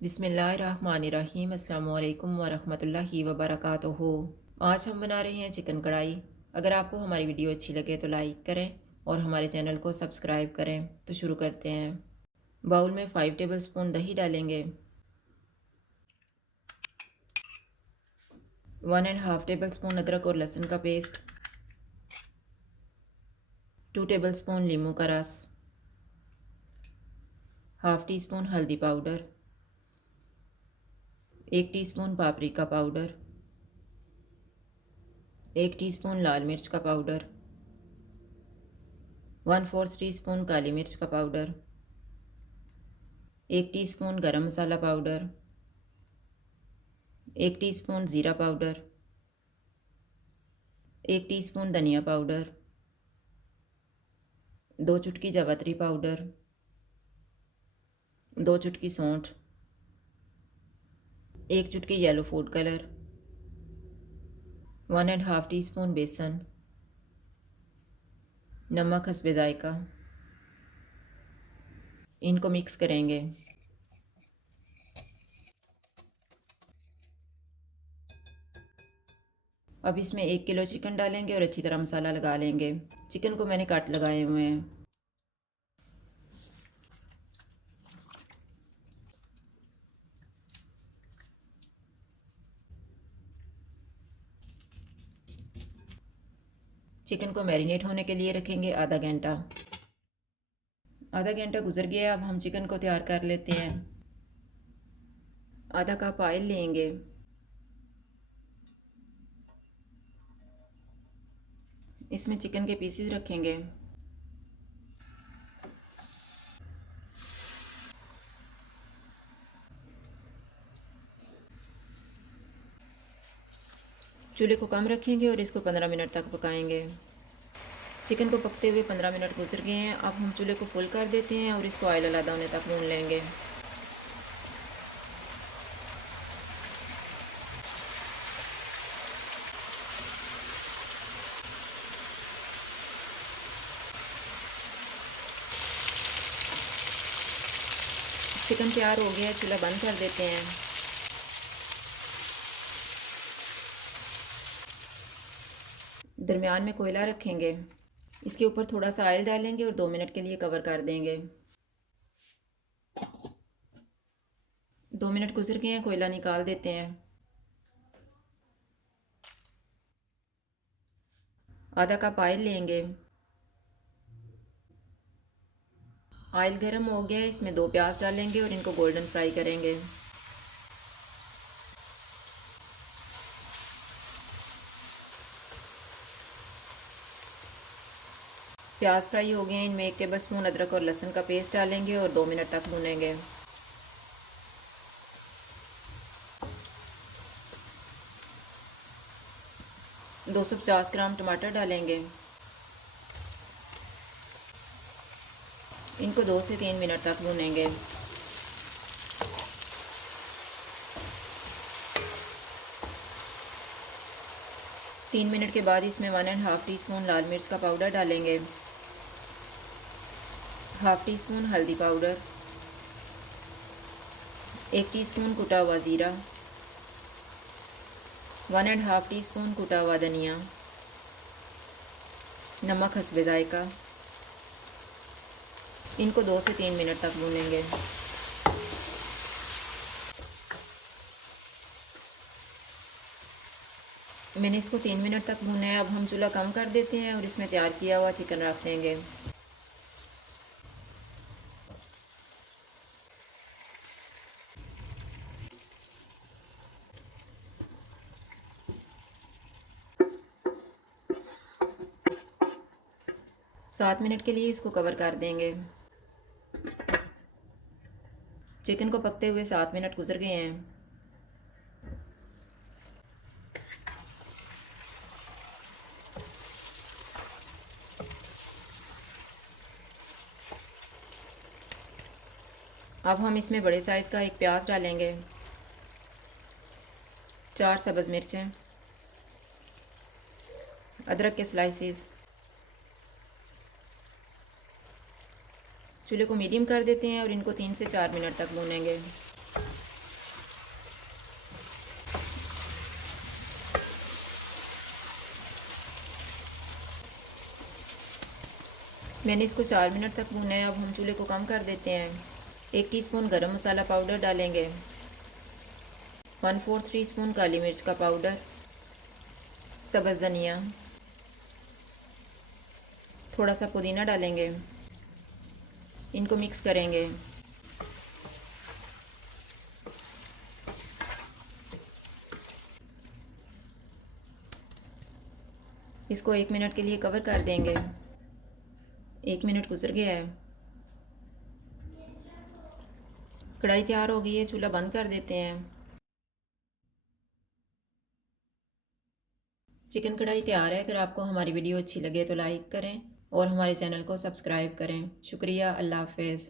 बिस्मिल्लाहिर्रहमानिर्रहीम। अस्सलाम वालेकुम वरहमतुल्लाहि वबरकातुहू। आज हम बना रहे हैं चिकन कढ़ाई। अगर आपको हमारी वीडियो अच्छी लगे तो लाइक करें और हमारे चैनल को सब्सक्राइब करें। तो शुरू करते हैं। बाउल में 5 टेबल स्पून दही डालेंगे, 1.5 टेबल स्पून अदरक और लहसुन का पेस्ट, 2 टेबल स्पून लीमू का रस, हाफ़ टी स्पून हल्दी powder, 1 teaspoon paprika powder, 1 teaspoon लाल मिर्च का पाउडर, 1/4 टीस्पून काली मिर्च का पाउडर, 1 टीस्पून गरम मसाला पाउडर, 1 टीस्पून ज़ीरा पाउडर, 1 टीस्पून धनिया पाउडर, 2 चुटकी जावित्री पाउडर, 2 चुटकी सौंठ, 1 चुटकी येलो फूड कलर, 1.5 टीस्पून बेसन, नमक हस्बे जायका। इनको मिक्स करेंगे। अब इसमें 1 किलो चिकन डालेंगे और अच्छी तरह मसाला लगा लेंगे। चिकन को मैंने काट लगाए हुए हैं। चिकन को मैरिनेट होने के लिए रखेंगे आधा घंटा। आधा घंटा गुजर गया। अब हम चिकन को तैयार कर लेते हैं। आधा कप ऑयल लेंगे, इसमें चिकन के पीसेस रखेंगे। चूल्हे को कम रखेंगे और इसको 15 मिनट तक पकाएंगे। चिकन को पकते हुए 15 मिनट गुजर गए हैं। अब हम चूल्हे को फुल कर देते हैं और इसको ऑयल अलग होने तक भून लेंगे। चिकन तैयार हो गया है, चूल्हा बंद कर देते हैं। दरमियान में कोयला रखेंगे, इसके ऊपर थोड़ा सा ऑयल डालेंगे और 2 मिनट के लिए कवर कर देंगे। 2 मिनट गुजर गए हैं, कोयला निकाल देते हैं। आधा कप ऑयल लेंगे। ऑयल गर्म हो गया है, इसमें 2 प्याज डालेंगे और इनको गोल्डन फ्राई करेंगे। प्याज फ्राई हो गए हैं, इनमें 1 टेबल स्पून अदरक और लहसुन का पेस्ट डालेंगे और 2 मिनट तक भूनेंगे। दो 250 ग्राम टमाटर डालेंगे। इनको 2 से 3 मिनट तक भूनेंगे। तीन मिनट के बाद इसमें 1.5 टीस्पून लाल मिर्च का पाउडर डालेंगे, हाफ़ टी स्पून हल्दी पाउडर, 1 टीस्पून कुटा हुआ ज़ीरा, 1.5 टीस्पून कुटा हुआ धनिया, नमक हस्बे जायका। इनको 2 से 3 मिनट तक भूनेंगे। मैंने इसको 3 मिनट तक भूना है। अब हम चूल्हा कम कर देते हैं और इसमें तैयार किया हुआ चिकन रख देंगे। सात मिनट के लिए इसको कवर कर देंगे। चिकन को पकते हुए 7 मिनट गुजर गए हैं। अब हम इसमें बड़े साइज़ का 1 प्याज डालेंगे, 4 सब्ज़ मिर्चें, अदरक के स्लाइसेस। चूल्हे को मीडियम कर देते हैं और इनको 3 से 4 मिनट तक भूनेंगे। मैंने इसको 4 मिनट तक भूना है। अब हम चूल्हे को कम कर देते हैं। 1 टीस्पून गरम मसाला पाउडर डालेंगे, 1/4 टीस्पून काली मिर्च का पाउडर, सब्ज़ धनिया, थोड़ा सा पुदीना डालेंगे। इनको मिक्स करेंगे। इसको 1 मिनट के लिए कवर कर देंगे। 1 मिनट गुजर गया है। कढ़ाई तैयार हो गई है, चूल्हा बंद कर देते हैं। चिकन कढ़ाई तैयार है। अगर आपको हमारी वीडियो अच्छी लगे तो लाइक करें और हमारे चैनल को सब्सक्राइब करें। शुक्रिया। अल्लाह हाफ़िज़।